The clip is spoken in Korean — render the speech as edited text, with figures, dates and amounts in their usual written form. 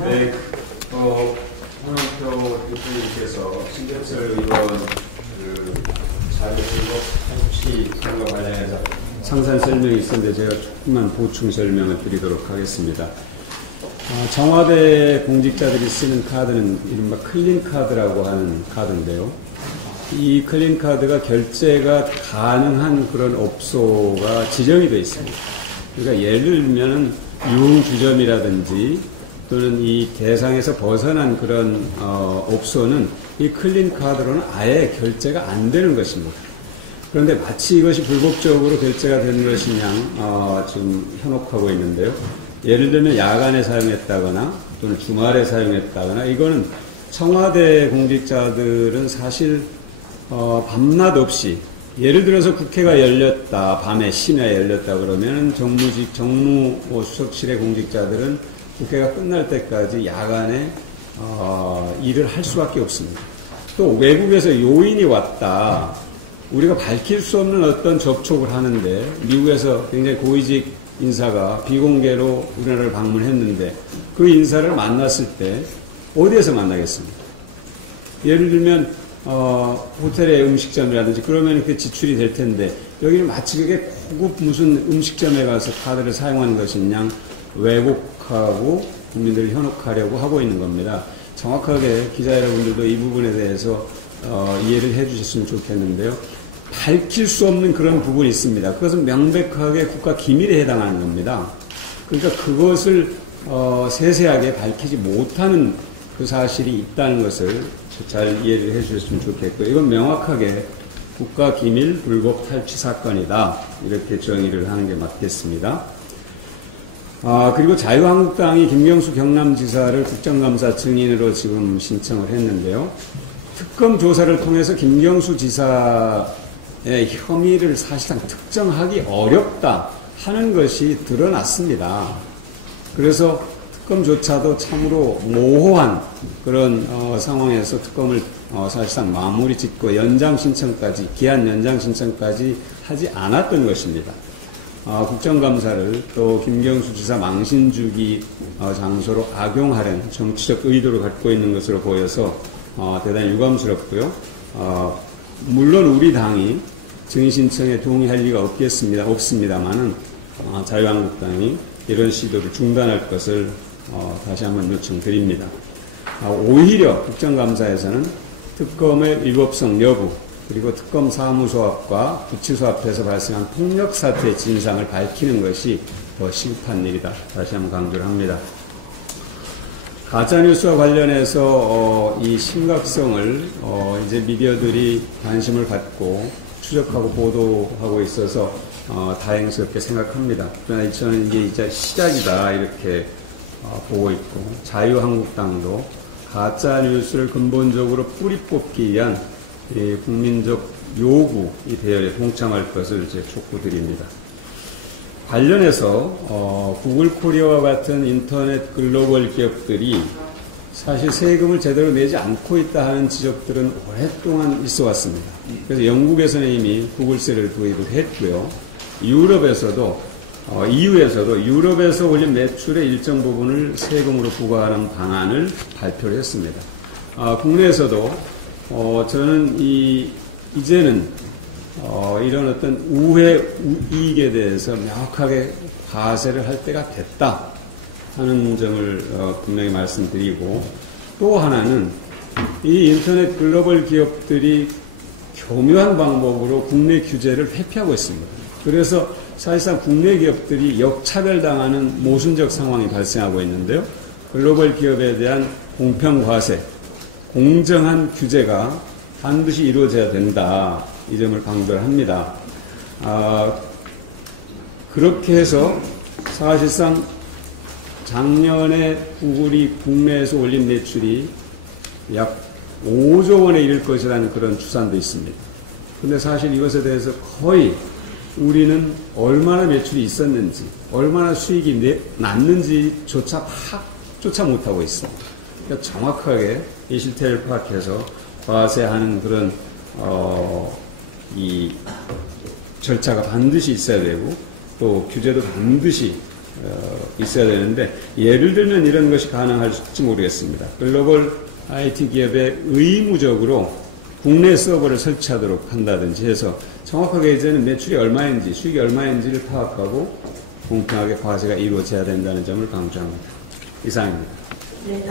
네, 홍영표 대표님께서 신경철 의원 자유불법 탈취 선거 관련해서 상세한 설명이 있었는데 제가 조금만 보충 설명을 드리도록 하겠습니다. 청와대 공직자들이 쓰는 카드는 이른바 클린카드라고 하는 카드인데요. 이 클린카드가 결제가 가능한 그런 업소가 지정이 되어 있습니다. 그러니까 예를 들면 유흥주점이라든지 또는 이 대상에서 벗어난 그런 업소는 이 클린카드로는 아예 결제가 안 되는 것입니다. 그런데 마치 이것이 불법적으로 결제가 되는 것이냐 지금 현혹하고 있는데요. 예를 들면 야간에 사용했다거나 또는 주말에 사용했다거나 이거는 청와대 공직자들은 사실 밤낮 없이 예를 들어서 국회가 열렸다, 밤에 심야에 열렸다 그러면 정무 수석실의 공직자들은 국회가 끝날 때까지 야간에 일을 할 수밖에 없습니다. 또 외국에서 요인이 왔다, 우리가 밝힐 수 없는 어떤 접촉을 하는데 미국에서 굉장히 고위직 인사가 비공개로 우리나라를 방문했는데 그 인사를 만났을 때 어디에서 만나겠습니까? 예를 들면 호텔의 음식점이라든지 그러면 그 지출이 될 텐데 여기는 마치 그게 고급 무슨 음식점에 가서 카드를 사용하는 것이냐 왜곡하고 국민들을 현혹하려고 하고 있는 겁니다. 정확하게 기자 여러분들도 이 부분에 대해서 이해를 해 주셨으면 좋겠는데요. 밝힐 수 없는 그런 부분이 있습니다. 그것은 명백하게 국가 기밀에 해당하는 겁니다. 그러니까 그것을 세세하게 밝히지 못하는 그 사실이 있다는 것을 잘 이해를 해 주셨으면 좋겠고요. 이건 명확하게 국가 기밀 불법 탈취 사건이다. 이렇게 정의를 하는 게 맞겠습니다. 그리고 자유한국당이 김경수 경남지사를 국정감사 증인으로 지금 신청을 했는데요. 특검 조사를 통해서 김경수 지사의 혐의를 사실상 특정하기 어렵다 하는 것이 드러났습니다. 그래서 특검조차도 참으로 모호한 그런 상황에서 특검을 사실상 마무리 짓고 연장 신청까지, 기한 연장 신청까지 하지 않았던 것입니다. 국정감사를 또 김경수 지사 망신 주기 장소로 악용하려는 정치적 의도를 갖고 있는 것으로 보여서 대단히 유감스럽고요. 물론 우리 당이 증인 신청에 동의할 리가 없습니다만은 자유한국당이 이런 시도를 중단할 것을 다시 한번 요청드립니다. 오히려 국정감사에서는 특검의 위법성 여부 그리고 특검 사무소 앞과 구치소 앞에서 발생한 폭력 사태의 진상을 밝히는 것이 더 시급한 일이다. 다시 한번 강조를 합니다. 가짜뉴스와 관련해서 이 심각성을 이제 미디어들이 관심을 갖고 추적하고 보도하고 있어서 다행스럽게 생각합니다. 그러나 저는 이게 이제 시작이다 이렇게 보고 있고 자유한국당도 가짜뉴스를 근본적으로 뿌리 뽑기 위한 국민적 요구 이 대열에 동참할 것을 이제 촉구드립니다. 관련해서 구글 코리아와 같은 인터넷 글로벌 기업들이 사실 세금을 제대로 내지 않고 있다 하는 지적들은 오랫동안 있어 왔습니다. 그래서 영국에서는 이미 구글세를 도입을 했고요. 유럽에서도 EU에서도 유럽에서 올린 매출의 일정 부분을 세금으로 부과하는 방안을 발표를 했습니다. 국내에서도 저는 이제는 이런 어떤 우회 이익에 대해서 명확하게 과세를 할 때가 됐다 하는 점을 분명히 말씀드리고, 또 하나는 이 인터넷 글로벌 기업들이 교묘한 방법으로 국내 규제를 회피하고 있습니다. 그래서 사실상 국내 기업들이 역차별당하는 모순적 상황이 발생하고 있는데요. 글로벌 기업에 대한 공평과세, 공정한 규제가 반드시 이루어져야 된다. 이 점을 강조를 합니다. 그렇게 해서 사실상 작년에 구글이 국내에서 올린 매출이 약 5조 원에 이를 것이라는 그런 추산도 있습니다. 근데 사실 이것에 대해서 거의 우리는 얼마나 매출이 있었는지, 얼마나 수익이 났는지조차 파악조차 못하고 있습니다. 그러니까 정확하게 이 실태를 파악해서 과세하는 그런 이 절차가 반드시 있어야 되고 또 규제도 반드시 있어야 되는데 예를 들면 이런 것이 가능할지 모르겠습니다. 글로벌 IT 기업에 의무적으로 국내 서버를 설치하도록 한다든지 해서 정확하게 이제는 매출이 얼마인지 수익이 얼마인지를 파악하고 공평하게 과세가 이루어져야 된다는 점을 강조합니다. 이상입니다. 네,